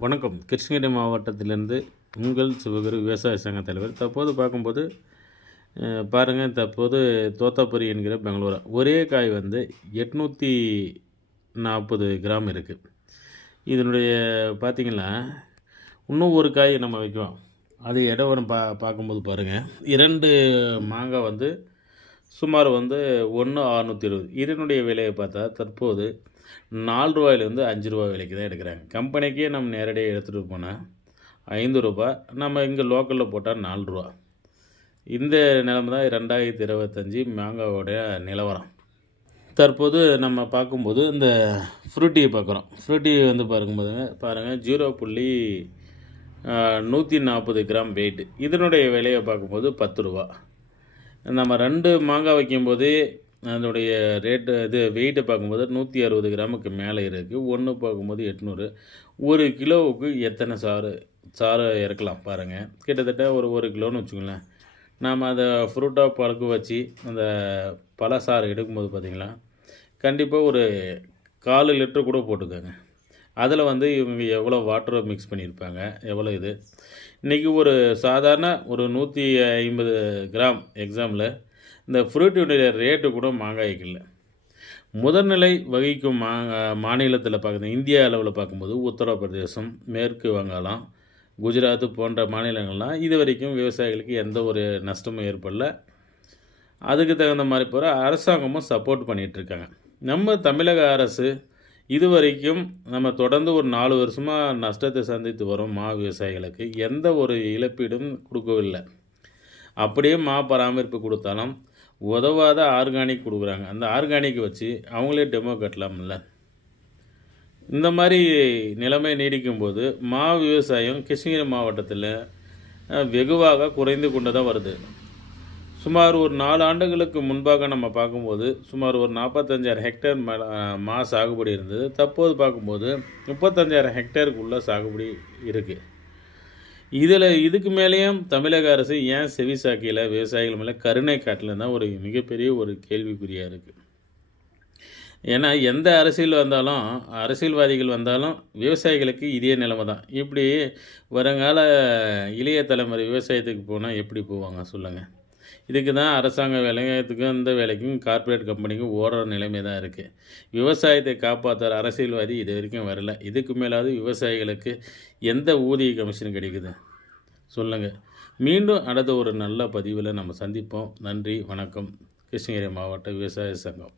வணக்கம். கிருஷ்ணகிரி மாவட்டத்திலிருந்து உங்கள் சிவகுரு விவசாய சங்க தலைவர். தற்போது பார்க்கும்போது பாருங்கள், தற்போது தோத்தாபுரி என்கிற பெங்களூரா ஒரே காய் வந்து 840 கிராம் இருக்குது. இதனுடைய பார்த்திங்கன்னா இன்னும் ஒரு காய் நம்ம வைக்கலாம். அது இடம் பார்க்கும்போது பாருங்கள், 2 மாங்காய் வந்து சுமார் வந்து 1,620. இதனுடைய விலையை பார்த்தா தற்போது ரூ. 4லேருந்து ரூ. 5 விலைக்கு தான் எடுக்கிறாங்க. கம்பெனிக்கே நம்ம நேரடியாக எடுத்துகிட்டு போனால் ரூ. 5, நம்ம இங்கே லோக்கலில் போட்டால் ரூ. 4. இந்த நிலைமை தான் 2025 மாங்காவோடைய நிலவரம். தற்போது நம்ம பார்க்கும்போது இந்த ஃப்ரூட்டியை பார்க்குறோம். ஃப்ரூட்டி வந்து பாருங்கள் 0.140 கிராம் வெயிட். இதனுடைய விலையை பார்க்கும்போது ரூ. 10. நம்ம 2 மாங்காய் வைக்கும்போது அதனுடைய ரேட்டு வெயிட்டை பார்க்கும்போது 160 கிராமுக்கு மேலே இருக்குது. ஒன்று பார்க்கும்போது 800. 1 கிலோவுக்கு எத்தனை சாறு இறக்கலாம் பாருங்கள். கிட்டத்தட்ட ஒரு கிலோன்னு வச்சுக்கோங்களேன். நாம் அதை ஃப்ரூட்டாக பழுக்க வச்சு அந்த பழசாறு எடுக்கும்போது பார்த்திங்களா, கண்டிப்பாக ஒரு 4 லிட்டர் கூட போட்டுக்கோங்க. அதில் வந்து இவங்க எவ்வளோ வாட்டரை மிக்ஸ் பண்ணியிருப்பாங்க, எவ்வளோ இது. இன்றைக்கி ஒரு சாதாரண ஒரு 150 கிராம் எக்ஸாம்பிள் இந்த ஃப்ரூட்டினுடைய ரேட்டு கூட மாங்காய்க்கு இல்லை. முதல்நிலை வகிக்கும் மாநிலத்தில் பார்க்குறது இந்தியா அளவில் பார்க்கும்போது உத்தரப்பிரதேசம், மேற்கு வங்காளம், குஜராத் போன்ற மாநிலங்கள்லாம் இது வரைக்கும் விவசாயிகளுக்கு எந்த ஒரு நஷ்டமும் ஏற்படல. அதுக்கு தகுந்த மாதிரி போகிற அரசாங்கமும் சப்போர்ட் பண்ணிகிட்ருக்காங்க. நம்ம தமிழக அரசு இது வரைக்கும் நம்ம தொடர்ந்து ஒரு 4 வருஷமாக நஷ்டத்தை சந்தித்து வரோம். விவசாயிகளுக்கு எந்த ஒரு இழப்பீடும் கொடுக்கவில்லை. அப்படியே பராமரிப்பு கொடுத்தாலும் உதவாத ஆர்கானிக் கொடுக்குறாங்க. அந்த ஆர்கானிக் வச்சு அவங்களே டெமோ கட்டலாம்ல. இந்த மாதிரி நிலைமை நீடிக்கும்போது விவசாயம் கிருஷ்ணகிரி மாவட்டத்தில் வெகுவாக குறைந்து கொண்டு தான் வருது. சுமார் ஒரு 4 ஆண்டுகளுக்கு முன்பாக நம்ம பார்க்கும்போது சுமார் ஒரு 45,000 ஹெக்டேர் சாகுபடி இருந்தது. தற்போது பார்க்கும்போது 35,000 ஹெக்டேருக்குள்ளே சாகுபடி இருக்குது. இதுக்கு மேலேயும் தமிழக அரசு ஏன் செவிசாக்கியில் விவசாயிகள் மேலே கருணை காட்டல தான் ஒரு மிகப்பெரிய ஒரு கேள்விக்குறியாக இருக்குது. ஏன்னா எந்த அரசியல்வாதிகள் வந்தாலும் விவசாயிகளுக்கு இதே நிலைமை தான். இப்படி வருங்கால இளைய தலைமுறை விவசாயத்துக்கு போனால் எப்படி போவாங்க சொல்லுங்கள். இதுக்கு தான் அரசாங்க வேலைக்கும் இந்த வேலைக்கும் கார்ப்பரேட் கம்பெனிக்கும் ஓடுற நிலைமை தான் இருக்குது. விவசாயத்தை காப்பாற்றுற அரசியல்வாதி இது வரைக்கும் வரல. இதுக்கு மேலாவது விவசாயிகளுக்கு எந்த ஊதிய கமிஷன் கிடைக்குது சொல்லுங்கள். மீண்டும் அடுத்த ஒரு நல்ல பதிவில் நம்ம சந்திப்போம். நன்றி, வணக்கம். கிருஷ்ணகிரி மாவட்ட விவசாய சங்கம்.